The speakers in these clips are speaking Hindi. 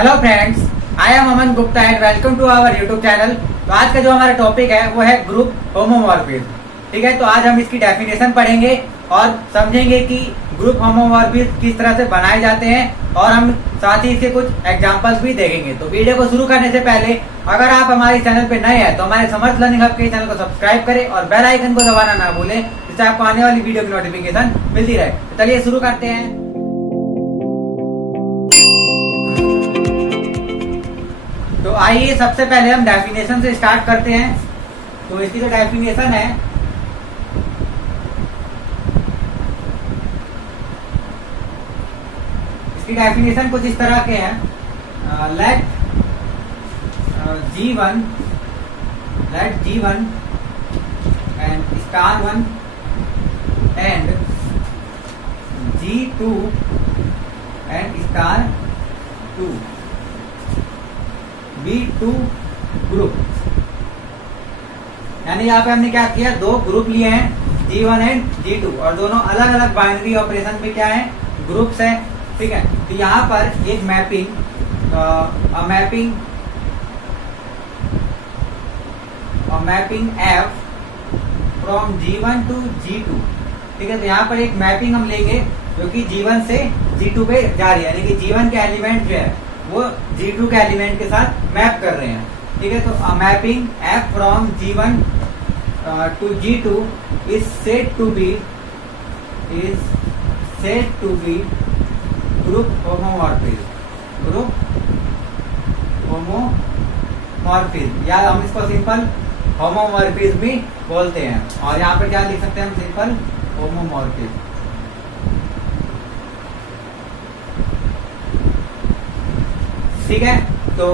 Hello friends, I am Aman Gupta and welcome to our YouTube channel. तो आज का जो हमारा टॉपिक है वो है ग्रुप होमोमॉर्फिज्म। ठीक है, तो आज हम इसकी डेफिनेशन पढ़ेंगे और समझेंगे कि ग्रुप होमोमॉर्फिज्म किस तरह से बनाए जाते हैं और हम साथ ही इसके कुछ एग्जांपल्स भी देखेंगे। तो वीडियो को शुरू करने से पहले अगर आप हमारे चैनल पे नए हैं तो हमारे समर्थ लर्निंग हब के चैनल को सब्सक्राइब करें और बेल आइकन को दबाना ना भूलें, जिससे आपको आने वाली वीडियो की नोटिफिकेशन मिलती रहे। तो चलिए शुरू करते हैं। तो आइए सबसे पहले हम डेफिनेशन से स्टार्ट करते हैं। तो इसकी जो डेफिनेशन है, इसकी डेफिनेशन कुछ इस तरह के हैं। Let G1 and star 1 and G2 and star 2 B2 group. यानी यहाँ पे हमने क्या किया, दो ग्रुप लिए हैं G1 एंड G2 और दोनों अलग अलग बाइनरी ऑपरेशन पे क्या है, ग्रुप्स है। ठीक है, तो यहाँ पर एक mapping F from G1 to G2। ठीक है, तो यहाँ पर एक मैपिंग हम लेंगे जो कि G1 से G2 पे जा रही है, यानी कि G1 के एलिमेंट जो है वो G2 के एलिमेंट के साथ मैप कर रहे हैं। ठीक है, तो mapping F from G1 to G2 is said to be group homomorphism या हम इसको सिंपल होमोमॉर्फिज्म भी बोलते हैं। और यहाँ पर क्या लिख सकते हैं हम, सिंपल होमोमॉर्फिज्म। ठीक है, तो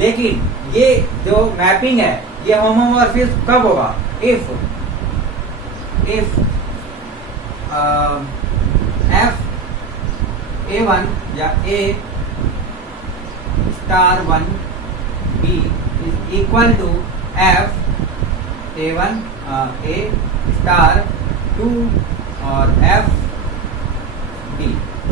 लेकिन ये जो मैपिंग है ये होमोमॉर्फिज्म कब होगा, इफ F A1 या A star 1 B is equal to F A1 A star 2 और F B।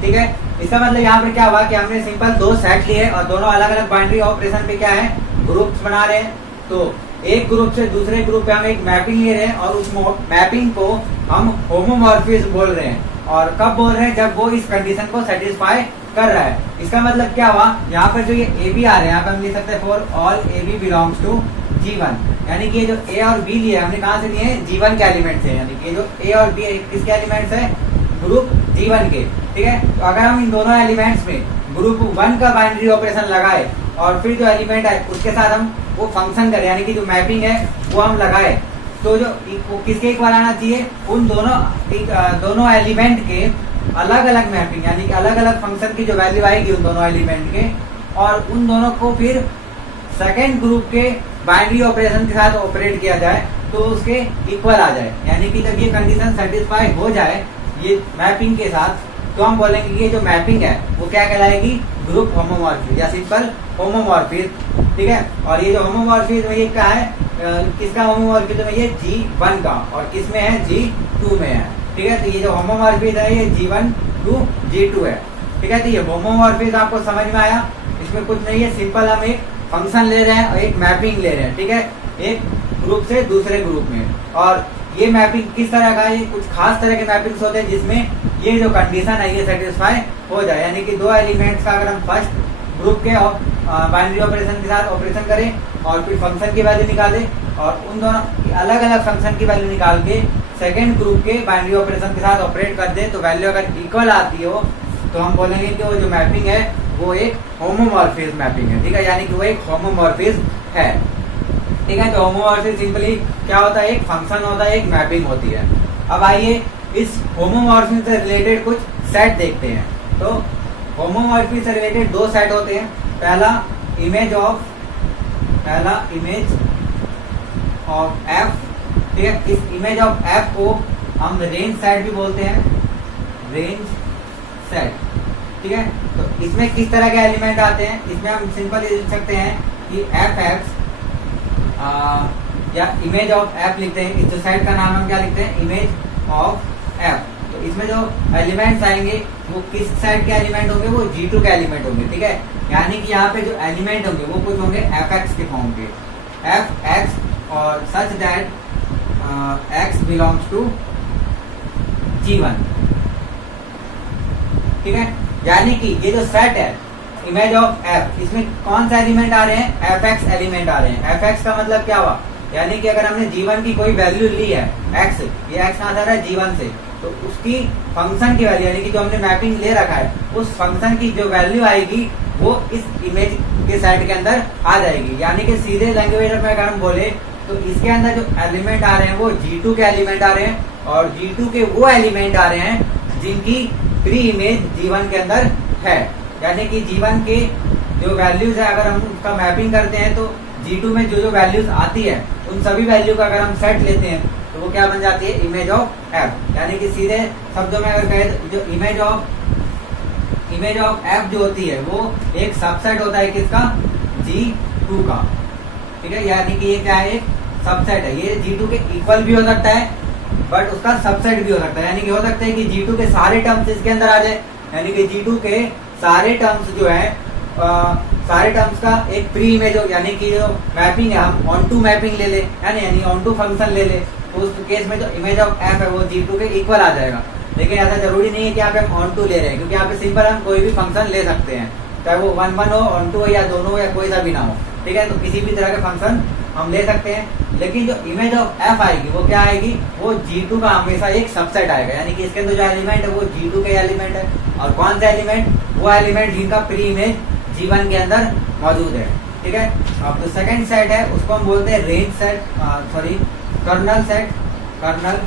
ठीक है, इसका मतलब यहाँ पर क्या हुआ कि हमने सिंपल दो सेट लिए और दोनों अलग अलग बाइनरी ऑपरेशन पे क्या है, ग्रुप्स बना रहे हैं। तो एक ग्रुप से दूसरे ग्रुप पे हम एक मैपिंग ले रहे हैं और उस मैपिंग को हम होमोमॉर्फिज्म बोल रहे हैं। और कब बोल रहे हैं, जब वो इस कंडीशन को सेटिस्फाई कर रहा है। इसका मतलब क्या हुआ, यहाँ पर जो ये ए बी आ रहे हैं, यहाँ पर हम लिख सकते हैं for all A B belongs to G1। यानी कि ये जो ए और बी लिए हमने कहाँ से लिए हैं, G1 के एलिमेंट से। यानी कि जो ए और बी किसके एलिमेंट्स है, ग्रुप G1 के। ठीक है, तो अगर हम इन दोनों एलिमेंट्स में ग्रुप 1 का बाइनरी ऑपरेशन लगाए और फिर जो एलिमेंट है उसके साथ हम वो फंक्शन करें, यानी कि जो मैपिंग है वो हम लगाए, तो जो वो किसके इक्वल आना चाहिए, उन दोनों एलिमेंट के अलग अलग मैपिंग, यानी कि अलग अलग फंक्शन की जो वैल्यू आएगी उन दोनों एलिमेंट के, और उन दोनों को फिर सेकेंड ग्रुप के बाइनरी ऑपरेशन के साथ ऑपरेट किया जाए तो उसके इक्वल आ जाए। यानी कि जब ये कंडीशन सेटिस्फाई हो जाए ये मैपिंग के साथ, तो हम बोलेंगे कि ये जो मैपिंग है वो क्या कहलाएगी, ग्रुप होमोमॉर्फिज्म या सिंपल होमोमॉर्फिज्म। ठीक है, और ये जो होमोमॉर्फिज्म है ये क्या है, किसका होमोमॉर्फिज्म है, ये G1 का, और किसमें है, G2 में है। ठीक है, तो ये जो होमोमॉर्फिज्म है ये G1 टू G2 है। ठीक है, तो ये होमोमॉर्फिज्म आपको समझ में आया। इसमें कुछ नहीं है, सिंपल हम एक फंक्शन ले रहे हैं और एक मैपिंग ले रहे हैं। ठीक है, एक ग्रुप से दूसरे ग्रुप में। और ये मैपिंग किस तरह का है, ये कुछ खास तरह के मैपिंग्स होते हैं जिसमें ये जो कंडीशन है ये सेटिस्फाई हो जाए। यानी कि दो एलिमेंट्स का अगर हम फर्स्ट ग्रुप के बाइनरी ऑपरेशन के साथ ऑपरेशन करें और फिर फंक्शन की वैल्यू निकालें और उन दोनों अलग अलग फंक्शन की वैल्यू निकाल के सेकेंड ग्रुप के बाइनरी ऑपरेशन के साथ ऑपरेट कर दे, तो वैल्यू अगर इक्वल आती हो तो हम बोलेंगे कि वो जो मैपिंग है वो एक होमोमॉर्फिज्म मैपिंग है। ठीक है, यानी कि वो एक होमोमॉर्फिज्म है। ठीक है, तो होमोमॉर्फिज्म सिंपली क्या होता है, एक फंक्शन होता है, एक मैपिंग होती है। अब आइए इस होमोमॉर्फिज्म से रिलेटेड कुछ सेट देखते हैं। तो होमोमॉर्फिज्म से रिलेटेड दो सेट होते हैं। पहला इमेज ऑफ F। ठीक है, इस इमेज ऑफ F को हम रेंज सेट भी बोलते हैं, रेंज सेट। ठीक है, तो इसमें किस तरह के एलिमेंट आते हैं, इसमें हम सिंपल लिख सकते हैं कि Fx या इमेज ऑफ F लिखते हैं। इस जो सेट का नाम हम क्या लिखते हैं, इमेज ऑफ F। तो इसमें जो एलिमेंट्स आएंगे वो किस सेट के एलिमेंट होंगे, वो G2 के एलिमेंट होंगे, ठीक है। यानी कि यहाँ पे जो एलिमेंट होंगे वो कुछ होंगे fx के फॉर्म के, fx और such that x belongs to G1, ठीक है। यानी कि ये जो सेट है इमेज ऑफ f, इसमें कौन सा एलिमेंट आ रहे हैं, fx एलिमेंट आ रहे हैं। fx का मतलब क्या हुआ, यानी कि अगर हमने G1 की कोई वैल्यू ली है x, ये x कहाँ से आ रहा है, G1 से, तो उसकी फंक्शन की वैल्यू, यानी कि जो हमने मैपिंग ले रखा है उस फंक्शन की जो वैल्यू आएगी वो इस इमेज के सेट के अंदर आ जाएगी। यानी कि सीधे लैंग्वेज में अगर हम बोले तो इसके अंदर जो एलिमेंट आ रहे हैं वो G2 के एलिमेंट आ रहे हैं, और G2 के वो एलिमेंट आ रहे हैं जिनकी प्री इमेज G1 के अंदर है। यानी कि G1 के जो वैल्यूज है अगर हम उसका मैपिंग करते हैं तो G2 में जो जो वैल्यूज आती है उन सभी वैल्यू का अगर हम सेट लेते हैं तो वो क्या बन जाती है, इमेज ऑफ f। यानी कि सीधे शब्दों में अगर कहें जो इमेज ऑफ f जो होती है वो एक सबसेट होता है किसका, G2 का, ठीक है। यानी कि ये क्या है, एक सबसेट है। ये G2 के इक्वल भी हो सकता है बट उसका सबसेट भी हो सकता है। यानी कि हो सकता है कि G2 के सारे टर्म्स इसके अंदर आ जाए, यानी कि G2 के सारे टर्म्स जो है सारे टर्म्स का एक प्री इमेज हो, यानी कि जो मैपिंग है हम ऑन टू मैपिंग ले ले, यानी ऑन टू फंक्शन ले ले, तो उस केस में जो इमेज ऑफ f है वो G2 के इक्वल आ जाएगा। लेकिन ऐसा जरूरी नहीं है कि यहाँ पे हम ऑन टू ले रहे हैं, क्योंकि यहाँ पे सिंपल हम कोई भी फंक्शन ले सकते हैं, चाहे वो 1 1 हो, ऑन टू हो, या दोनों हो, या कोई सा भी ना हो, ठीक है। तो किसी भी तरह के फंक्शन हम ले सकते हैं। लेकिन जो इमेज ऑफ f आएगी वो क्या आएगी, वो G2 का हमेशा एक सबसेट आएगा। यानी कि इसके अंदर जो एलिमेंट है वो G2 के एलिमेंट है, और कौन सा एलिमेंट, वो एलिमेंट जिनका प्री इमेज G1 के अंदर मौजूद है, ठीक है। अब जो सेकंड सेट है उसको हम बोलते हैं range set, sorry kernel set, kernel,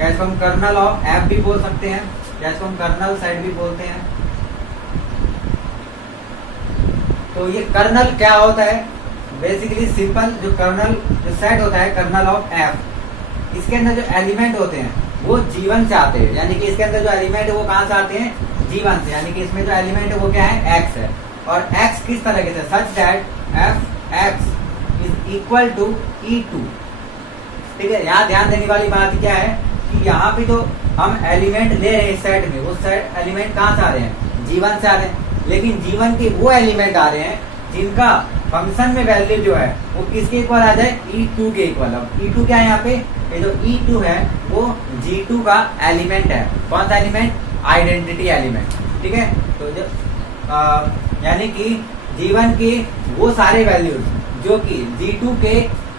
या इसको हम कर्नल ऑफ f भी बोल सकते हैं, या इसको हम कर्नल सेट भी बोलते हैं। तो ये कर्नल क्या होता है, बेसिकली सिंपल जो कर्नल जो सेट होता है कर्नल ऑफ f, इसके अंदर जो एलिमेंट होते हैं वो G1 से आते हैं। यानी कि इसके अंदर जो एलिमेंट है वो कहाँ से आते हैं, G1 से। यानी कि इसमें जो एलिमेंट है वो क्या है, x है, और x किस तरह से, such that f(x) is equal to E2, ठीक है। यहाँ ध्यान देने वाली बात क्या है कि यहाँ पे जो हम एलिमेंट ले रहे हैं सेट में, वो सेट एलिमेंट कहाँ से आ रहे हैं, G1 से आ रहे हैं। लेकिन G1 के वो एलिमेंट आ रहे हैं जिनका फंक्शन में वैल्यू जो है वो किसके इक्वल आ जाए, E2 के इक्वल। अब E2 क्या है यहाँ पे, ये जो E2 है वो G2 का एलिमेंट है। कौन सा एलिमेंट, आइडेंटिटी एलिमेंट, ठीक है। तो जो यानी कि G1 के वो सारे वैल्यूज जो कि G2 के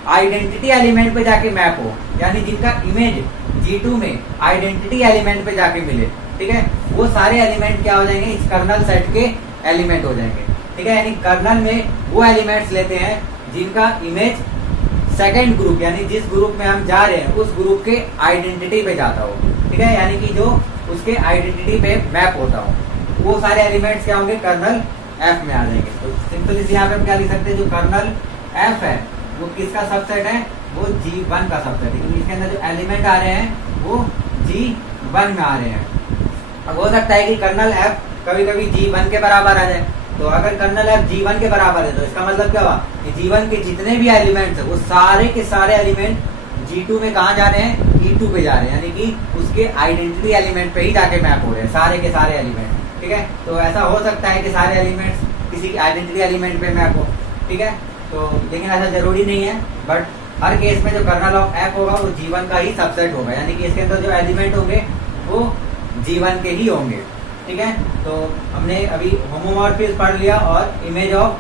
आइडेंटिटी एलिमेंट पे जाके मैप हो, यानी जिनका इमेज G2 में आइडेंटिटी एलिमेंट पे जाके मिले, ठीक है, वो सारे एलिमेंट क्या हो जाएंगे, इस कर्नल सेट के एलिमेंट हो जाएंगे, ठीक है। यानी कर्नल में वो एलिमेंट्स लेते हैं जिनका इमेज सेकंड ग्रुप, यानी जिस ग्रुप में हम जा रहे हैं उस ग्रुप के आइडेंटिटी पे जाता हो, ठीक है। यानी कि जो उसके आइडेंटिटी पे मैप होता हो, वो सारे एलिमेंट्स क्या होंगे, कर्नल f में आ जाएंगे। तो सिंपल इस यहाँ पे हम क्या लिख सकते हैं, जो कर्नल f है वो किसका सबसेट है, वो G1 का सबसेट है, क्योंकि इसके अंदर जो एलिमेंट आ रहे हैं वो G1 में आ रहे हैं। अब हो सकता है कि कर्नल f कभी कभी G1 के बराबर आ जाए, तो अगर कर्नल f G1 के बराबर है तो इसका मतलब क्या हुआ कि G1 के जितने भी एलिमेंट्स है वो सारे के सारे एलिमेंट G2 में कहाँ जा रहे हैं, E2 पे जा रहे हैं, यानी कि उसके आइडेंटिटी एलिमेंट पे ही जाके मैप हो रहे हैं सारे के सारे एलिमेंट, ठीक है। तो ऐसा हो सकता है कि सारे एलिमेंट्स किसी की आइडेंटिटी एलिमेंट पे मैप हो, ठीक है। तो लेकिन ऐसा जरूरी नहीं है, बट हर केस में जो कर्नल ऑफ f होगा वो G1 का ही सबसेट होगा, यानी कि इसके अंदर जो एलिमेंट होंगे वो G1 के ही होंगे, ठीक है। तो हमने अभी होमोमॉर्फिज्म पढ़ लिया, और इमेज ऑफ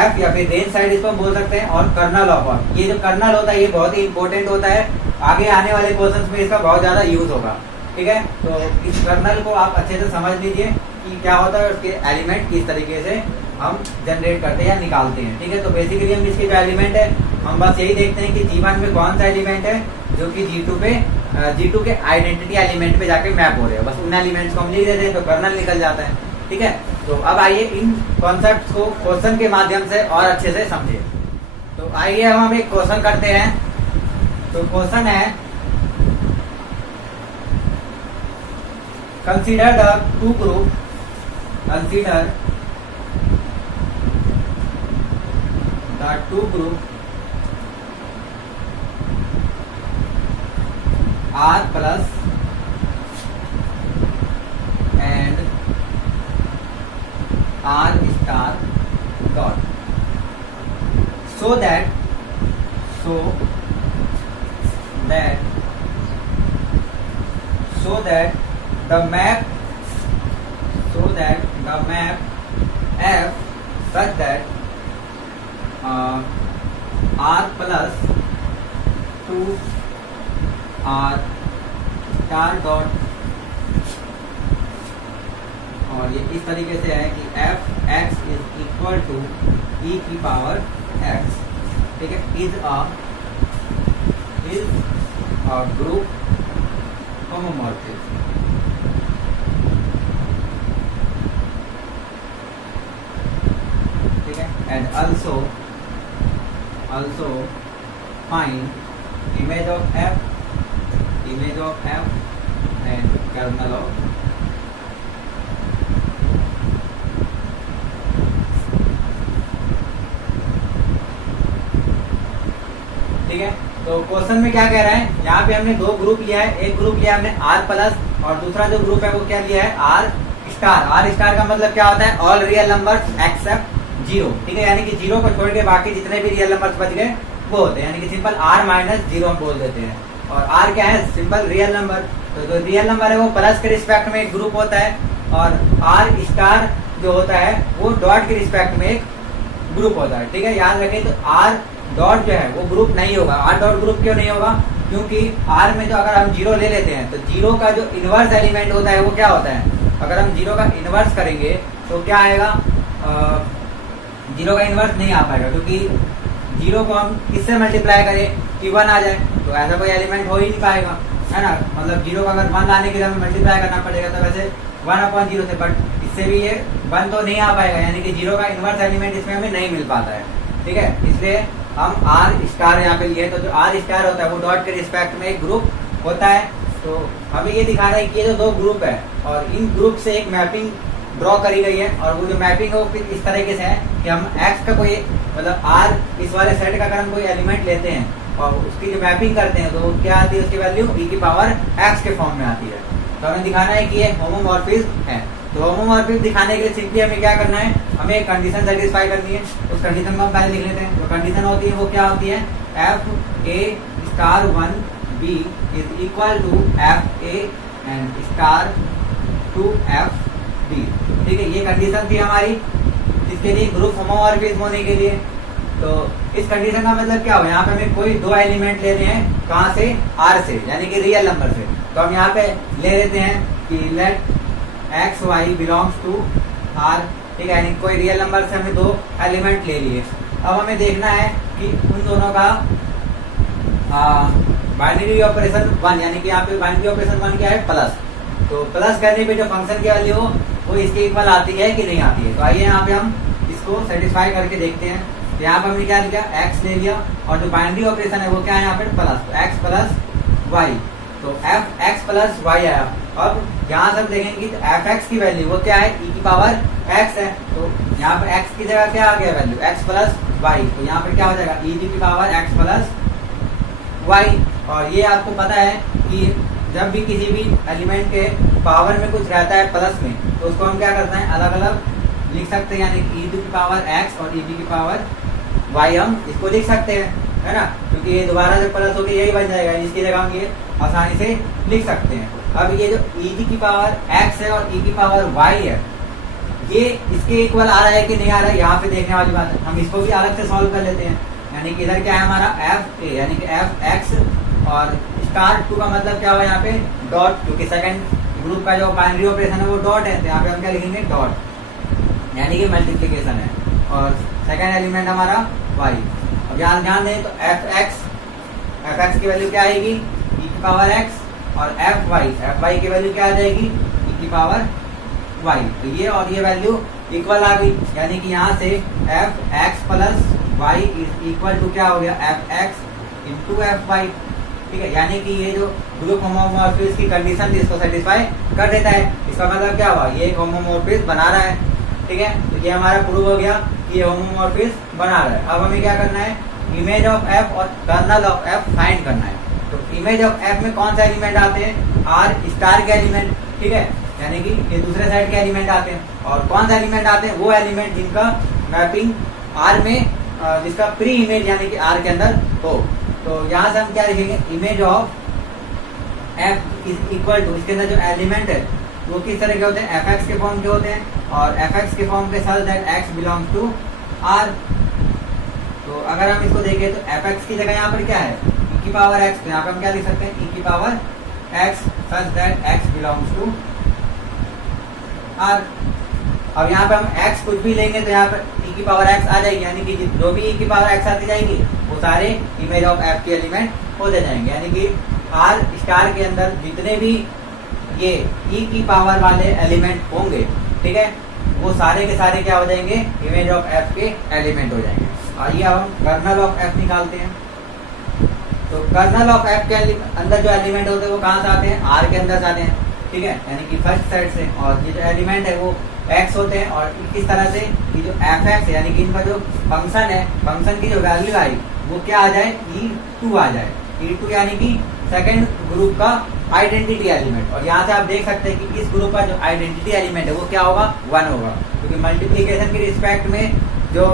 f या फिर रेंज साइड इसको हम बोल सकते हैं, और कर्नल ऑफ। ये जो कर्नल होता है ये बहुत ही इंपॉर्टेंट होता है, आगे आने वाले क्वेश्चंस में इसका बहुत ज्यादा यूज होगा, ठीक है। तो इस कर्नल को आप अच्छे से समझ लीजिए कि क्या होता है, उसके एलिमेंट किस तरीके से हम जनरेट करते हैं या निकालते हैं, ठीक है। तो बेसिकली हम इसके जो एलिमेंट है हम बस यही देखते हैं कि G1 में कौन सा एलिमेंट है जो कि G2 के आइडेंटिटी एलिमेंट पे जाके मैप हो रहे हैं, बस उन एलिमेंट्स को हम लिख देते हैं तो कर्नल निकल जाता है, ठीक है। तो अब आइए इन कॉन्सेप्ट्स को क्वेश्चन के माध्यम से और अच्छे से समझिए। तो आइए हम एक क्वेश्चन करते हैं। तो क्वेश्चन है, consider the two group, consider the two group R plus and so that the map f such that r plus 2 r star dot, और ये इस तरीके से है कि f x is equal to e की पावर x, ठीक है, इज अ ग्रुप होमोमॉर्फिज्म, ठीक है, and also find image of f and kernel of ठीक है। तो क्वेश्चन में क्या कह रहा है, यहाँ पे हमने दो ग्रुप लिया है, एक ग्रुप लिया हमने r प्लस और दूसरा जो ग्रुप है वो क्या लिया है r स्टार। r स्टार का मतलब क्या होता है, all real numbers except zero, ठीक है, यानी कि जीरो को छोड़ के बाकी जितने भी रियल नंबर्स बच गए वो होते हैं, यानी कि सिंपल r माइनस जीरो हम बोल देते हैं। और r क्या है, सिंपल रियल नंबर, तो जो रियल नंबर है वो प्लस के रिस्पेक्ट में एक ग्रुप होता है, और r स्टार जो होता है वो डॉट के रिस्पेक्ट में एक ग्रुप होता है, ठीक है, याद रखें। तो r डॉट जो है वो ग्रुप नहीं होगा। r डॉट ग्रुप क्यों नहीं होगा, क्योंकि r में जो अगर हम जीरो ले लेते हैं तो जीरो का जो इनवर्स एलिमेंट होता है वो क्या होता है, अगर हम जीरो का इनवर्स करेंगे तो क्या आएगा, जीरो का इनवर्स नहीं आ पाएगा, क्योंकि जीरो को हम किससे मल्टीप्लाई करें कि 1 आ जाए, तो ऐसा कोई एलिमेंट हो ही नहीं पाएगा, है ना। मतलब जीरो का अगर 1 लाने के लिए हमें मल्टीप्लाई करना पड़ेगा, तो वैसे 1/0 से, बट इससे भी ये 1 तो नहीं आ पाएगा, यानी कि जीरो का इनवर्स एलिमेंट इसमें हमें नहीं मिल पाता है, ठीक है। इसलिए हम r स्टार यहाँ पे लिए, तो जो r स्टार होता है वो डॉट के रिस्पेक्ट में एक ग्रुप होता है। तो हमें ये दिखा रहा है कि ये जो दो ग्रुप है और इन ग्रुप से एक मैपिंग ड्रॉ करी गई है, और वो जो मैपिंग है वो इस तरीके से है कि हम x का कोई मतलब r इस वाले सेट का अगर हम कोई एलिमेंट लेते हैं और उसकी जो मैपिंग करते हैं तो वो क्या आती है, उसकी वैल्यू e की पावर x के फॉर्म में आती है। तो हमें दिखाना है कि ये होमोमॉर्फिज्म है। तो होमोमॉर्फिज्म दिखाने के लिए सिंपली हमें क्या करना है, हमें एक कंडीशन सेटिस्फाई करनी है। उस कंडीशन को हम पहले लिख लेते हैं। तो कंडीशन होती है वो क्या होती है, f a star 1 b is equal to f a and star 2 f b, ठीक है। ये कंडीशन थी हमारी इसके लिए ग्रुप होमोमॉर्फिज्म होने के लिए। तो इस कंडीशन का मतलब क्या हो, यहाँ पे हमें कोई दो एलिमेंट ले रहे हैं, कहाँ से, r से, यानी कि रियल नंबर से। तो हम यहाँ पे ले लेते हैं कि let x y belongs to r, ठीक है, यानी कोई रियल नंबर से हमने दो एलिमेंट ले लिए। अब हमें देखना है कि उन दोनों का बाइनरी ऑपरेशन 1, यानी कि यहाँ पे बाइनरी ऑपरेशन 1 क्या है, प्लस। तो प्लस करने पे जो फंक्शन की वैल्यू हो वो इसके इक्वल आती है कि नहीं आती है। तो आइए यहाँ पे हम इसको सेटिस्फाई करके देखते हैं। तो यहाँ पे हमने क्या लिया, x ले लिया, और जो बाइनरी ऑपरेशन है वो क्या है यहाँ पे, प्लस, तो x प्लस y, तो f x प्लस y आया। अब यहाँ से हम देखेंगे तो f x की वैल्यू वो क्या है, e की पावर x है, तो यहाँ पे x की जगह क्या आ गया वैल्यू, x प्लस y, तो यहाँ पे क्या हो जाएगा, e की पावर x प्लस y। और ये आपको पता है कि जब भी किसी भी एलिमेंट के पावर में कुछ रहता है प्लस में, तो उसको हम क्या करते हैं, अलग अलग लिख सकते हैं, यानी e की पावर x और e की पावर y हम इसको लिख सकते हैं, है ना, क्योंकि ये दोबारा जब प्लस होगी यही बन जाएगा, इसकी जगह हम ये आसानी से लिख सकते हैं। अब ये जो e की पावर x है और e की पावर y है, ये इसके इक्वल आ रहा है कि नहीं आ रहा है, यहाँ पे देखने वाली बात है। हम इसको भी अलग से सॉल्व कर लेते हैं, यानी कि इधर क्या है हमारा f a, यानी कि f x, और स्टार 2 का मतलब क्या हुआ यहाँ पे, डॉट, क्योंकि सेकंड ग्रुप का जो बाइनरी ऑपरेशन है वो डॉट है, तो यहाँ पे हम क्या लिखेंगे, डॉट, यानी कि मल्टीप्लिकेशन है, और सेकंड एलिमेंट हमारा y। अब यहाँ ध्यान दें तो f x की वैल्यू क्या आएगी, e की पावर x, और f y की वैल्यू क्या आ जाएगी, e की पावर y। तो ये और ये वैल्यू इक्वल आ गई, यानी कि यहाँ से f x plus y is equal to क्या हो गया, f x into f y, ठीक है, यानी कि ये जो ग्रुप होमोमॉर्फिज्म की कंडीशन थी इसको सेटिस्फाई कर देता है। इसका मतलब क्या हुआ, ये एक होमोमॉर्फिज्म बना रहा है, ठीक है। तो ये हमारा प्रूव हो गया कि ये होमोमॉर्फिज्म बना रहा है। अब हमें क्या करना है, इमेज ऑफ f और कर्नल ऑफ f फाइंड करना है। तो इमेज ऑफ f में कौन सा एलिमेंट आते हैं, r स्टार के एलिमेंट, ठीक है, यानी कि ये दूसरे साइड के एलिमेंट आते हैं। और कौन सा एलिमेंट आते हैं, वो एलिमेंट जिनका मैपिंग r में जिसका प्री इमेज यानी कि आर के अंदर हो। तो यहाँ से हम क्या लिखेंगे, image of F is equal to, इसके अंदर जो एलिमेंट है वो किस तरह के होते हैं, एफ एक्स के फॉर्म के होते हैं, और एफ एक्स के फॉर्म के such that X belongs to R. तो अगर हम इसको देखें तो एफ एक्स की जगह यहाँ पर क्या है, ई की पावर एक्स, तो यहाँ पे हम क्या लिख सकते हैं, ई की power X such that X belongs to R. अब यहाँ पे हम x कुछ भी लेंगे तो यहाँ पर e की पावर x आ जाएगी, यानी कि जो भी e की पावर x आती जाएगी वो सारे इमेज ऑफ f के एलिमेंट होते जाएंगे, यानी कि r स्टार के अंदर जितने भी ये e की पावर वाले एलिमेंट होंगे, ठीक है, वो सारे के सारे क्या हो जाएंगे, इमेज ऑफ f के एलिमेंट हो जाएंगे। आइए अब हम कर्नल ऑफ f निकालते हैं। तो कर्नल ऑफ f के अंदर जो एलिमेंट होते हैं वो कहाँ से आते हैं, r के अंदर से आते हैं, ठीक है, यानी कि फर्स्ट सेट से, और ये जो एलिमेंट है वो x होते हैं, और किस तरह से कि जो एफ एक्स है यानी कि इनका जो फंक्शन है, फंक्शन की जो वैल्यू आई वो क्या आ जाए, e2 आ जाए, e2 यानी कि सेकंड ग्रुप का आइडेंटिटी एलिमेंट। और यहाँ से आप देख सकते हैं कि इस ग्रुप का जो आइडेंटिटी एलिमेंट है वो क्या होगा, 1 होगा, क्योंकि मल्टीप्लीकेशन के रिस्पेक्ट में जो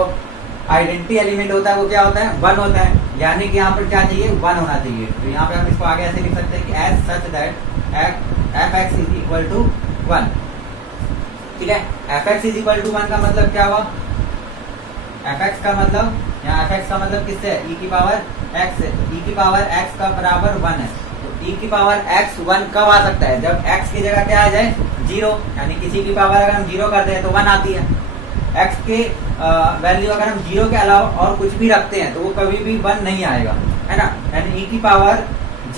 आइडेंटिटी एलिमेंट होता है वो क्या होता है, 1 होता है, यानी कि यहाँ पर क्या चाहिए, 1 होना चाहिए। तो यहाँ पे हम इसको आगे ऐसे लिख सकते हैं कि as such that F X is equal to 1, ठीक है। F X is equal to 1 का मतलब क्या हुआ, एफ एक्स का मतलब, यहाँ एफ एक्स का मतलब किससे है, e की पावर x है, e की पावर x का बराबर 1 है। तो e की पावर x 1 कब आ सकता है, जब x की जगह क्या आ जाए, 0, यानी किसी की पावर अगर हम 0 करते हैं तो 1 आती है। x के वैल्यू अगर हम 0 के अलावा और कुछ भी रखते हैं तो वो कभी भी 1 नहीं आएगा, है ना, यानी e की पावर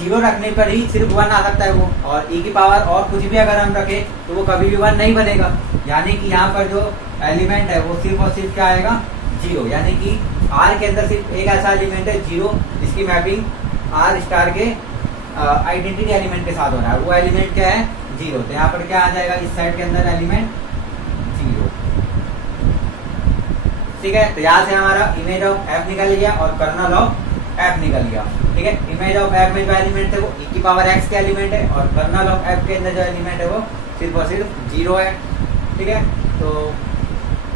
0 रखने पर ही सिर्फ 1 आ सकता है वो, और e की पावर और कुछ भी अगर हम रखें तो वो कभी भी 1 नहीं बनेगा, यानी कि यहाँ पर जो एलिमेंट है वो सिर्फ और सिर्फ क्या आएगा, 0, यानी कि r के अंदर सिर्फ एक ऐसा एलिमेंट है 0 जिसकी मैपिंग r स्टार के आइडेंटिटी एलिमेंट के साथ हो रहा है, वो एलिमेंट क्या है, 0। तो यहाँ पर क्या आ जाएगा, इस साइड के अंदर एलिमेंट 0, ठीक है। तो यहाँ से हमारा इमेज ऑफ f निकल गया और कर्नल ऑफ f निकल गया, ठीक है। इमेज ऑफ f में जो एलिमेंट है वो e की पावर x के एलिमेंट है, और कर्नल ऑफ f के अंदर जो एलिमेंट है वो सिर्फ और सिर्फ 0 है, ठीक है। तो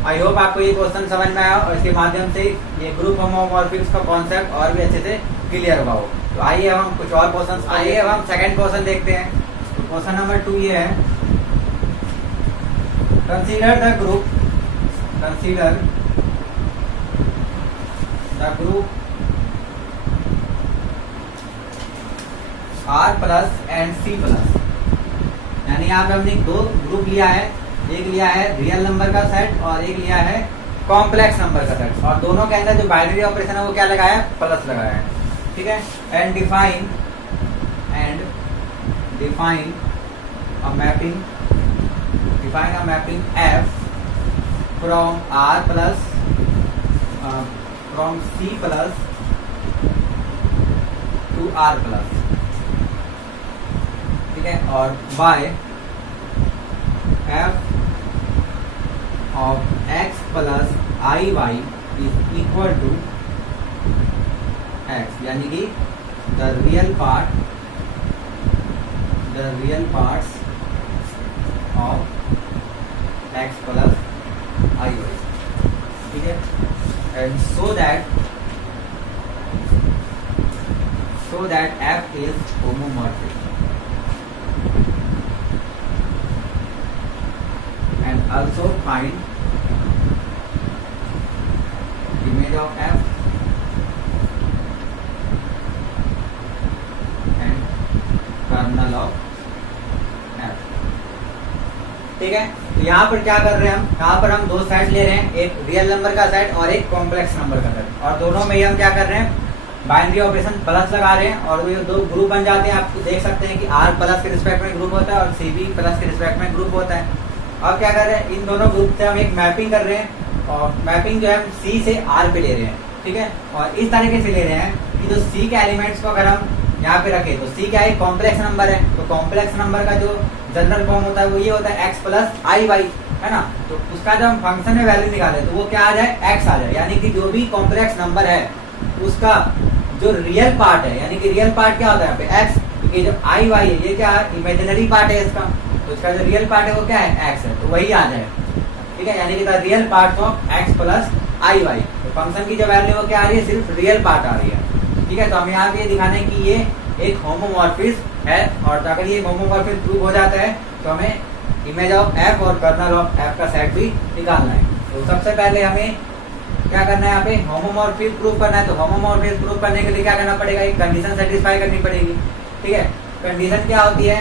आई होप आपको ये क्वेश्चन समझ में आया और इसके माध्यम से ये ग्रुप होमोमॉर्फिज्म का कॉन्सेप्ट और भी अच्छे से क्लियर हुआ हो। तो आइए अब हम कुछ और क्वेश्चन, आइए अब हम सेकंड क्वेश्चन देखते हैं। तो क्वेश्चन नंबर 2 ये है, consider the group R plus and C plus, यानी यहाँ पे हमने 2 ग्रुप लिया है, एक लिया है रियल नंबर का सेट और एक लिया है कॉम्प्लेक्स नंबर का सेट, और दोनों के अंदर जो बाइनरी ऑपरेशन है वो क्या लगाया है, प्लस लगाया है, ठीक है। And define a mapping F from R plus from C plus two R plus, ठीक है, और bye f of x plus iy is equal to x, यानी कि the real parts of x plus iy, ठीक है, and so that f is homomorphic and also find image of f and kernel of f, ठीक है। तो यहाँ पर क्या कर रहे हैं हम, यहाँ पर हम 2 सेट ले रहे हैं, एक रियल नंबर का सेट और एक कॉम्प्लेक्स नंबर का सेट, और दोनों में ही हम क्या कर रहे हैं, बाइनरी ऑपरेशन प्लस लगा रहे हैं, और ये 2 ग्रुप बन जाते हैं। आप देख सकते हैं कि r प्लस के रिस्पेक्ट में ग्रुप होता है और c भी प्लस के रिस्पेक्ट में ग्रुप होता है। अब क्या कर रहे हैं, इन दोनों ग्रुप से हम एक मैपिंग कर रहे हैं, और मैपिंग जो है हम C से R पे ले रहे हैं, ठीक है, और इस तरीके से ले रहे हैं कि जो C के एलिमेंट्स को अगर हम यहाँ पे रखें तो C क्या है, कॉम्प्लेक्स नंबर है, तो कॉम्प्लेक्स नंबर का जो जनरल फॉर्म होता है वो ये होता है x प्लस आई वाई, है ना। तो उसका जब हम फंक्शन में वैल्यू निकाले तो वो क्या आ जाए, x आ जाए, यानी कि जो भी कॉम्प्लेक्स नंबर है उसका जो रियल पार्ट है, यानी कि रियल पार्ट क्या होता है यहाँ पे x, क्योंकि जो आई वाई है ये क्या है, इमेजिनरी पार्ट है इसका, तो इसका जो रियल पार्ट है वो क्या है, x है, तो वही आ जाए, ठीक है, यानी कि the real part of x plus I Y. तो फंक्शन की जो वैल्यू वो क्या आ रही है, सिर्फ रियल पार्ट आ रही है। ठीक है, तो हम यहाँ पे दिखाने की ये एक होमोमॉर्फिज्म है, और अगर ये होमोमॉर्फिज्म प्रूव हो जाता है तो हमें इमेज ऑफ एफ और कर्नल ऑफ एफ का सेट भी निकालना है। तो सबसे पहले हमें क्या करना है, यहाँ पे होमोमॉर्फिज्म प्रूव करना है। तो होमोमॉर्फिज्म प्रूव करने के लिए क्या करना पड़ेगा, एक कंडीशन सेटिस्फाई करनी पड़ेगी। ठीक है, कंडीशन क्या होती है,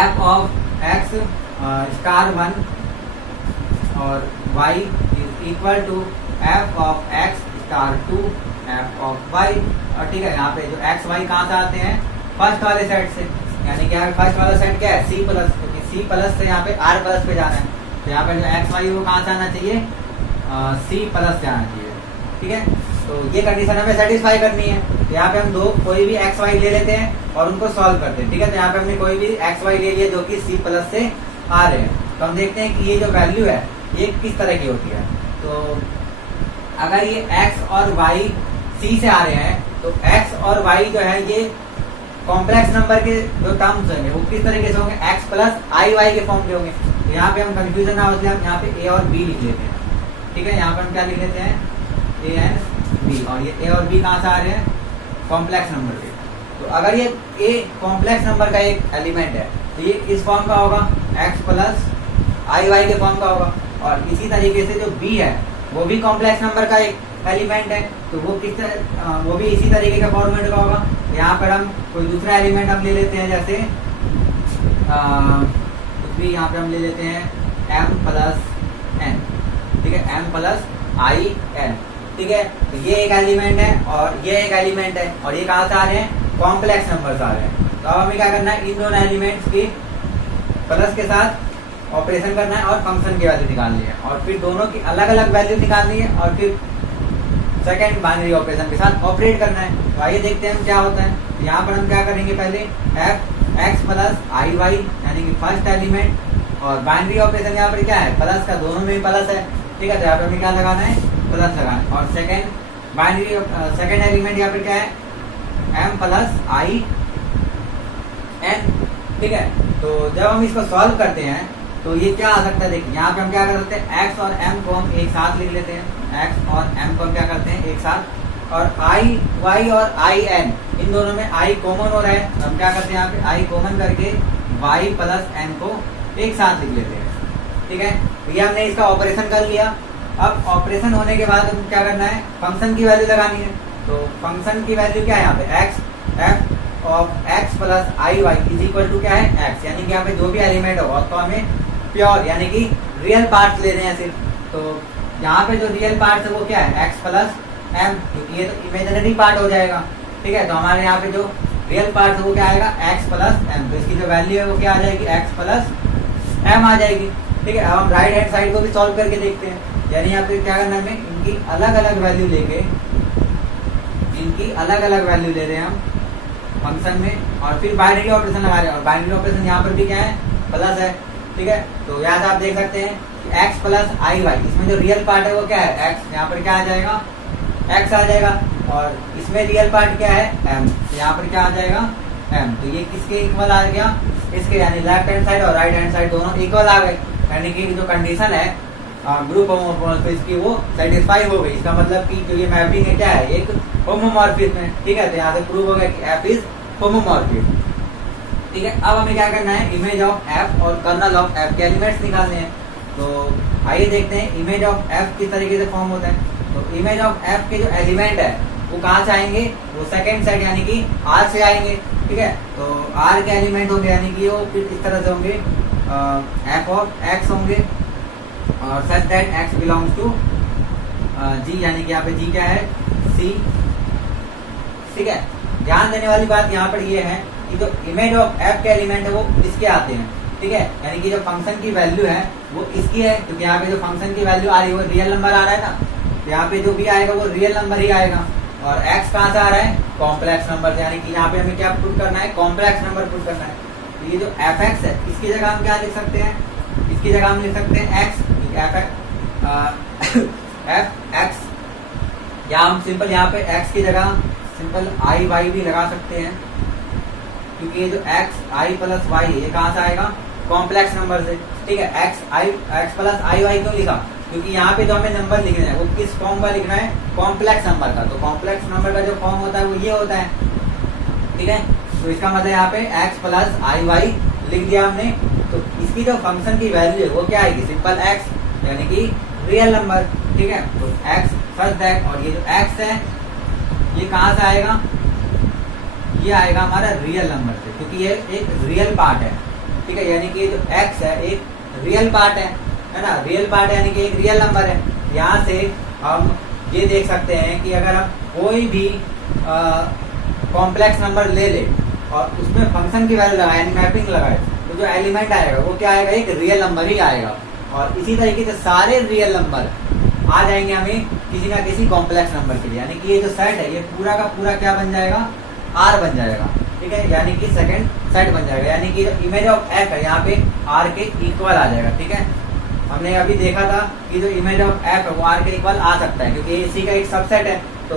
एफ ऑफ एक्स स्टार 1 और y is equal to F of X star 2 F of y। और ठीक है, यहाँ पे जो एक्स वाई कहाँ से आते हैं, फर्स्ट वाले सेट से, यानी कि फर्स्ट वाला सेट क्या है, सी प्लस, क्योंकि सी प्लस से यहाँ पे आर प्लस पे जाना है। तो यहाँ पे जो एक्स वाई वो कहाँ से आना चाहिए, सी प्लस से आना चाहिए। ठीक है, तो ये कंडीशन हमें सेटिस्फाई करनी है। तो यहाँ पे हम कोई भी एक्स वाई ले लेते हैं और उनको सॉल्व करते हैं। ठीक है, तो यहाँ पे हमने कोई भी एक्स वाई ले लिया जो कि सी प्लस से आ रहे हैं। तो हम देखते हैं कि ये जो वैल्यू है ये किस तरह की होती है। तो अगर ये एक्स और वाई सी से आ रहे हैं तो एक्स और वाई जो है ये कॉम्प्लेक्स नंबर के जो टर्म्स होंगे वो किस तरीके से होंगे, एक्स प्लस आई वाई के फॉर्म के होंगे। तो यहाँ पे हम कंफ्यूजन ना हो इसलिए हम यहाँ पे ए और बी लिख लेते हैं। ठीक है, यहाँ पर हम क्या लिख लेते हैं, ए एंड बी, और ये ए और बी कहाँ से आ रहे हैं, कॉम्प्लेक्स नंबर के। तो अगर ये ए कॉम्प्लेक्स नंबर का एक एलिमेंट है तो ये इस फॉर्म का होगा, एक्स प्लस आई वाई के फॉर्म का होगा। और इसी तरीके से जो बी है वो भी कॉम्प्लेक्स नंबर का एक एलिमेंट है, तो वो किस तरह, वो भी इसी तरीके का फॉर्मेट का होगा। यहाँ पर हम कोई दूसरा एलिमेंट हम ले लेते हैं, जैसे कुछ भी यहाँ पे हम ले लेते हैं m प्लस एन। ठीक है, m प्लस आई एन। ठीक है, तो ये एक एलिमेंट है और ये एक एलिमेंट है, और ये कहाँ से आ रहे हैं, कॉम्प्लेक्स नंबर आ रहे हैं। तो अब हमें क्या करना है, इन दोनों एलिमेंट्स की प्लस के साथ ऑपरेशन करना है और फंक्शन की वैल्यू निकालनी है, और फिर दोनों की अलग अलग वैल्यू निकालनी है, और फिर सेकेंड बाइनरी ऑपरेशन के साथ ऑपरेट करना है। तो आइए देखते हैं क्या होता है। तो यहाँ पर हम क्या करेंगे, पहले F x plus I Y यानी कि फर्स्ट एलिमेंट, और बाइनरी ऑपरेशन यहाँ पर क्या है, प्लस का, दोनों में प्लस है। ठीक है, तो यहाँ पर हमें क्या लगाना है, प्लस लगाना है। और सेकेंड एलिमेंट यहाँ पर क्या है, एम प्लस आई एन। ठीक है, तो जब हम इसको सॉल्व करते हैं तो ये क्या आ सकता है, देखिए यहाँ पे हम क्या कर सकते हैं, एक्स और एम को हम एक साथ लिख लेते हैं, एक्स और एम को हम क्या करते हैं एक साथ, और आई वाई और आई एन इन दोनों में आई कॉमन हो रहा है, तो हम क्या करते हैं यहाँ पे आई कॉमन करके वाई प्लस एन को एक साथ लिख लेते हैं। ठीक है, तो ये हमने इसका ऑपरेशन कर लिया। अब ऑपरेशन होने के बाद हमको क्या करना है, फंक्शन की वैल्यू लगानी है। तो फंक्शन की वैल्यू क्या है यहाँ पे, X F of X plus I Y is equal to क्या है, एक्स, यानी कि यहाँ पे जो भी एलिमेंट होगा तो हमें प्योर यानी कि रियल पार्ट ले रहे हैं सिर्फ। तो यहाँ पे जो रियल पार्ट है वो क्या है, एक्स प्लस एम, क्योंकि ये तो इमेजिनरी पार्ट हो जाएगा। ठीक है, तो हमारे यहाँ पे जो रियल पार्ट है वो क्या आएगा, एक्स प्लस एम। तो इसकी जो वैल्यू है वो क्या आ जाएगी, एक्स प्लस एम आ जाएगी। ठीक है, अब हम राइट हैंड साइड को भी सॉल्व करके देखते हैं। यानी यहाँ पे क्या करना है, हमें इनकी अलग अलग वैल्यू लेके, इनकी अलग अलग वैल्यू ले रहे हैं हम फंक्शन में, और फिर बाइनरी ऑपरेशन लगा रहे हैं। और बाइनरी ऑपरेशन यहाँ पर भी क्या है, प्लस है। ठीक है, तो यहाँ से आप देख सकते हैं कि x प्लस आई वाई, इसमें जो रियल पार्ट है वो क्या है, x, यहाँ पर क्या आ जाएगा, x आ जाएगा, और इसमें रियल पार्ट क्या है, m, यहाँ पर क्या आ जाएगा, m। तो ये किसके इक्वल आ गया, इसके, यानी लेफ्ट हैंड साइड और राइट हैंड साइड दोनों इक्वल आ गए, यानी कि जो कंडीशन है ग्रुप होमोमॉर्फिज्म की वो सेटिस्फाई हो गई। इसका मतलब कि जो ये मैपिंग है क्या है, एक होमोमॉर्फिज्म है। ठीक है, तो यहाँ से प्रूव हो गया कि f इज होमोमॉर्फिज्म। ठीक है, अब हमें क्या करना है, इमेज ऑफ एफ और कर्नल ऑफ एफ के एलिमेंट्स निकालने हैं। तो आइए देखते हैं इमेज ऑफ एफ किस तरीके से फॉर्म होता है। तो इमेज ऑफ एफ के जो एलिमेंट है वो कहाँ से आएंगे, वो सेकंड सेट यानी कि आर से आएंगे। ठीक है, तो आर के एलिमेंट होंगे यानी कि वो फिर इस तरह से होंगे, एफ ऑफ एक्स होंगे, और such that X belongs to G, यानी कि यहाँ पे जी क्या है, सी। ठीक है, ध्यान देने वाली बात यहाँ पर ये है कि जो इमेज ऑफ एफ के एलिमेंट है वो इसके आते हैं। ठीक है, यानी कि जो फंक्शन की वैल्यू है वो इसकी है, क्योंकि यहाँ पे जो फंक्शन की वैल्यू आ रही है वो रियल नंबर आ रहा है ना, तो यहाँ पे जो भी आएगा वो रियल नंबर ही आएगा। और x कहाँ से आ रहा है, कॉम्प्लेक्स नंबर, यानी कि यहाँ पे हमें क्या पुट करना है, कॉम्प्लेक्स नंबर पुट करना है। तो ये जो एफ एक्स है इसकी जगह हम क्या लिख सकते हैं, इसकी जगह हम लिख सकते हैं एक्स, एफ एक्स, या हम सिंपल यहाँ पे x की जगह सिंपल आई वाई भी लगा सकते हैं, क्योंकि ये जो x आई प्लस वाई ये कहाँ से आएगा, कॉम्प्लेक्स नंबर से। ठीक है, एक्स प्लस आई वाई क्यों लिखा, क्योंकि यहाँ पे जो हमें नंबर लिखना है वो किस फॉर्म का लिखना है, कॉम्प्लेक्स नंबर का। तो कॉम्प्लेक्स नंबर का जो फॉर्म होता है वो ये होता है, ठीक है। तो इसका मतलब यहाँ पे x प्लस आई वाई लिख दिया हमने। तो इसकी जो फंक्शन की वैल्यू है वो क्या आएगी, सिंपल x, यानी कि रियल नंबर, ठीक है। तो x सच दैट, और ये जो x है ये कहाँ से आएगा, ये आएगा हमारा रियल नंबर से, क्योंकि ये एक रियल पार्ट है, ठीक है। यानी कि जो x है एक रियल पार्ट है ना, रियल पार्ट यानी कि एक रियल नंबर है। यहाँ से हम ये देख सकते हैं कि अगर हम कोई भी कॉम्प्लेक्स नंबर ले ले और उसमें फंक्शन की वैल्यू लगाए, मैपिंग लगाए, तो जो एलिमेंट आएगा वो क्या आएगा, एक रियल नंबर ही आएगा। और इसी तरीके से सारे रियल नंबर आ जाएंगे हमें किसी ना किसी कॉम्प्लेक्स नंबर के लिए, यानी कि ये जो सेट है ये पूरा का पूरा क्या बन जाएगा, R बन जाएगा, ठीक है। यानी कि सेकंड सेट बन जाएगा, यानी कि जो इमेज ऑफ f है यहाँ पे R के इक्वल आ जाएगा, ठीक है। हमने अभी देखा था कि जो इमेज ऑफ f है वो R के इक्वल आ सकता है, क्योंकि इसी का एक सबसेट है, तो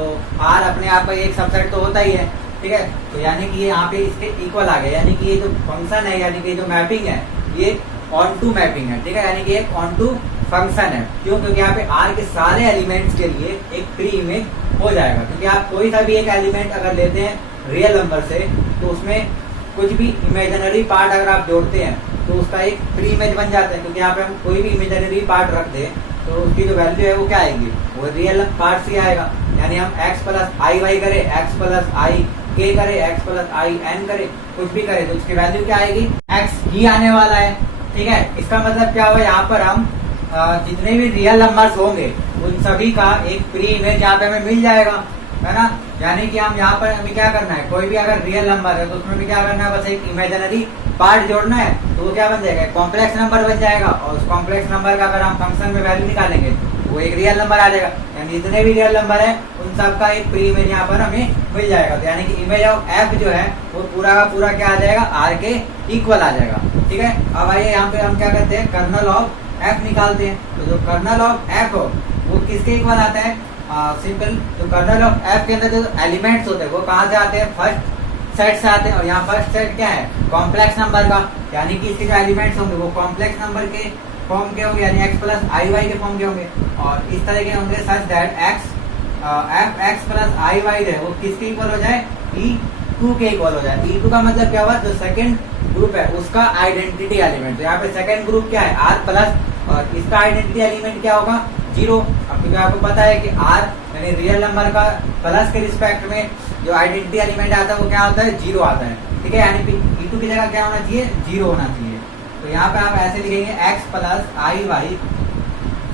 R अपने आप का एक सबसेट तो होता ही है, ठीक है। तो यानी कि ये यहाँ पे इसके इक्वल आ गया, यानी कि ये जो फंक्शन है, यानी कि जो मैपिंग है ये ऑन टू मैपिंग है, ठीक है। यानी कि एक ऑन टू फंक्शन है, क्यों, क्योंकि यहाँ पे R के सारे एलिमेंट्स के लिए एक प्री इमेज हो जाएगा। क्योंकि आप कोई सा भी एक एलिमेंट अगर लेते हैं रियल नंबर से, तो उसमें कुछ भी इमेजिनरी पार्ट अगर आप जोड़ते हैं तो उसका एक प्री इमेज बन जाता है। क्योंकि यहाँ पे हम कोई भी इमेजिनरी पार्ट रख दें तो उसकी जो वैल्यू है वो क्या आएगी, वो रियल पार्ट से आएगा। यानी हम x प्लस आई वाई करें, x प्लस आई के करें, x प्लस आई एन करें, कुछ भी करें तो उसकी वैल्यू क्या आएगी, x ही आने वाला है, ठीक है। इसका मतलब क्या हुआ, यहाँ पर हम जितने भी रियल नंबर्स होंगे उन सभी का एक प्री इमेज यहाँ पे हमें मिल जाएगा, है ना। यानी कि हम यहाँ पर हमें क्या करना है, कोई भी अगर रियल नंबर है तो उसमें भी क्या करना है, बस एक इमेजिनरी पार्ट जोड़ना है, तो वो क्या बन जाएगा, कॉम्प्लेक्स नंबर बन जाएगा। और उस कॉम्प्लेक्स नंबर का अगर हम फंक्शन में वैल्यू निकालेंगे वो एक रियल नंबर आ जाएगा। यानी जितने भी रियल नंबर है उन सब का एक प्री इमेज यहाँ पर हमें मिल जाएगा। तो यानी कि इमेज ऑफ f जो है वो पूरा का पूरा क्या आ जाएगा, R के इक्वल आ जाएगा, ठीक है। अब आइए यहाँ पे हम क्या करते हैं, कर्नल ऑफ f निकालते हैं। तो जो कर्नल ऑफ f हो वो किसके इक्वल आता है, सिंपल। तो कर्नल ऑफ f के अंदर जो एलिमेंट्स होते हैं वो कहाँ से आते हैं, फर्स्ट सेट से आते हैं। और यहाँ फर्स्ट सेट क्या है, कॉम्प्लेक्स नंबर का, यानी कि इसके जो एलिमेंट्स होंगे वो कॉम्प्लेक्स नंबर के फॉर्म के होंगे, यानी x प्लस आई वाई के फॉर्म के होंगे। और इस तरह के होंगे such that x plus I Y है वो किसके इक्वल हो जाए, E2 के इक्वल हो जाए। E2 का मतलब क्या हुआ, जो सेकंड ग्रुप है उसका आइडेंटिटी एलिमेंट। तो यहाँ पे सेकंड ग्रुप क्या है, R प्लस, और इसका आइडेंटिटी एलिमेंट क्या होगा, 0। अब क्योंकि आपको पता है कि R यानी रियल नंबर का प्लस के रिस्पेक्ट में जो आइडेंटिटी एलिमेंट आता है वो क्या होता है, 0 आता है, ठीक है। यानी E2 की जगह क्या होना चाहिए, 0 होना चाहिए। तो यहाँ पे आप ऐसे लिखेंगे x plus I Y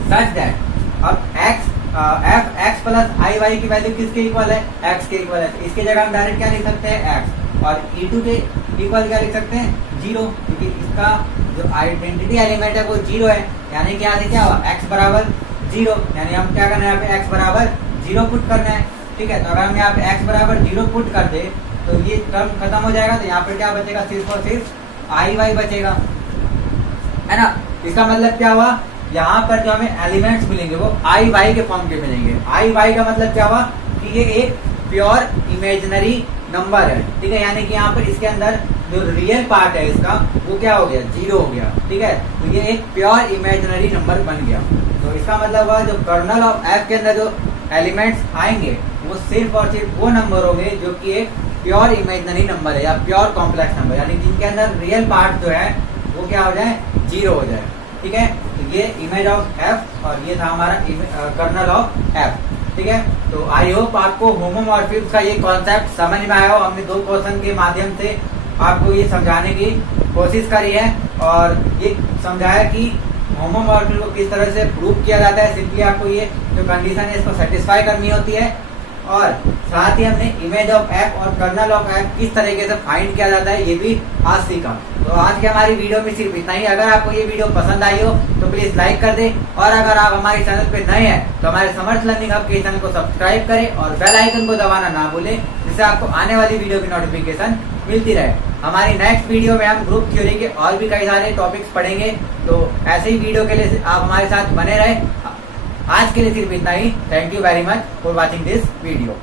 such that, अब x प्लस आई वाई की वैल्यू किसके इक्वल है, x के इक्वल है। इसके जगह हम डायरेक्ट क्या लिख सकते हैं, x, और E2 के इक्वल क्या लिख सकते हैं, 0, क्योंकि इसका जो आइडेंटिटी एलिमेंट है वो 0 है। यानी कि यहाँ से क्या हुआ, x बराबर 0, यानी हम क्या करना है, यहाँ पे x बराबर 0 पुट करना है, ठीक है। तो अगर हम यहाँ पे x बराबर 0 पुट कर दे तो ये टर्म खत्म हो जाएगा। तो यहाँ पे क्या बचेगा, सिर्फ और सिर्फ आई वाई बचेगा, है ना। इसका मतलब क्या हुआ, यहाँ पर जो हमें एलिमेंट्स मिलेंगे वो आई वाई के फॉर्म के मिलेंगे। आई वाई का मतलब क्या हुआ कि ये एक प्योर इमेजिनरी नंबर है, ठीक है। यानी कि यहाँ पर इसके अंदर जो रियल पार्ट है इसका वो क्या हो गया, 0 हो गया, ठीक है। तो ये एक प्योर इमेजिनरी नंबर बन गया। तो इसका मतलब हुआ जो कर्नल ऑफ f के अंदर जो एलिमेंट्स आएंगे वो सिर्फ और सिर्फ वो नंबर होंगे जो कि एक प्योर इमेजिनरी नंबर है या प्योर कॉम्प्लेक्स नंबर, यानी जिनके अंदर रियल पार्ट जो है वो क्या हो जाए, 0 हो जाए, ठीक है। तो ये इमेज ऑफ f और ये था हमारा कर्नल ऑफ f, ठीक है। तो आई होप आपको होमोमॉर्फिज्म का ये कॉन्सेप्ट समझ में आया हो। हमने 2 क्वेश्चन के माध्यम से आपको ये समझाने की कोशिश करी है और ये समझाया कि होमोमॉर्फिज्म को किस तरह से प्रूव किया जाता है। सिंपली आपको ये जो कंडीशन है इसको सेटिस्फाई करनी होती है, और साथ ही हमने इमेज ऑफ f और कर्नल ऑफ f किस तरीके से फाइंड किया जाता है ये भी आज सीखा। तो आज की हमारी वीडियो में सिर्फ इतना ही। अगर आपको ये वीडियो पसंद आई हो तो प्लीज लाइक कर दें, और अगर आप हमारे चैनल पे नए हैं तो हमारे समर्थ लर्निंग हब के चैनल को सब्सक्राइब करें और बेल आइकन को दबाना ना भूलें, जिससे आपको आने वाली वीडियो की नोटिफिकेशन मिलती रहे। हमारी नेक्स्ट वीडियो में हम ग्रुप थ्योरी के और भी कई सारे टॉपिक्स पढ़ेंगे, तो ऐसे ही वीडियो के लिए आप हमारे साथ बने रहे। आज के लिए सिर्फ इतना ही। Thank you very much for watching this video.